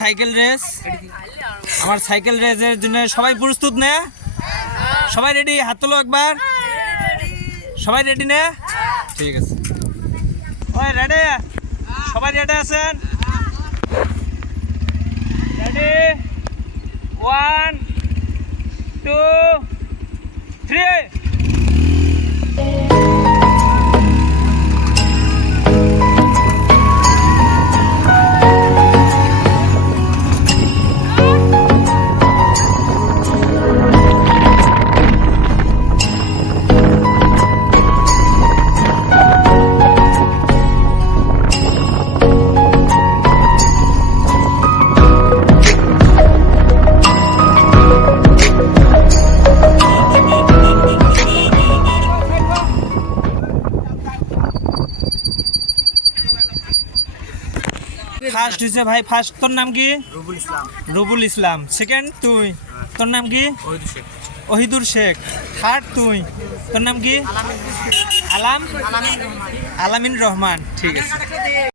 Cycle race আমার cycle রেসের জন্য সবাই প্রস্তুত না? সবাই রেডি? হাত তোলো একবার। সবাই রেডি না? ঠিক আছে, ওই রেডি? সবাই রেডি আছেন? রেডি, 1 2 3। ফার্স্ট হয়েছে ভাই, ফার্স্ট। তোর নাম কি? রুবুল ইসলাম। রুবুল ইসলাম। সেকেন্ড তুই? তোর নাম কি? ওহিদুর শেখ। থার্ড তুই? তোর নাম কি? আলামিন রহমান। ঠিক আছে।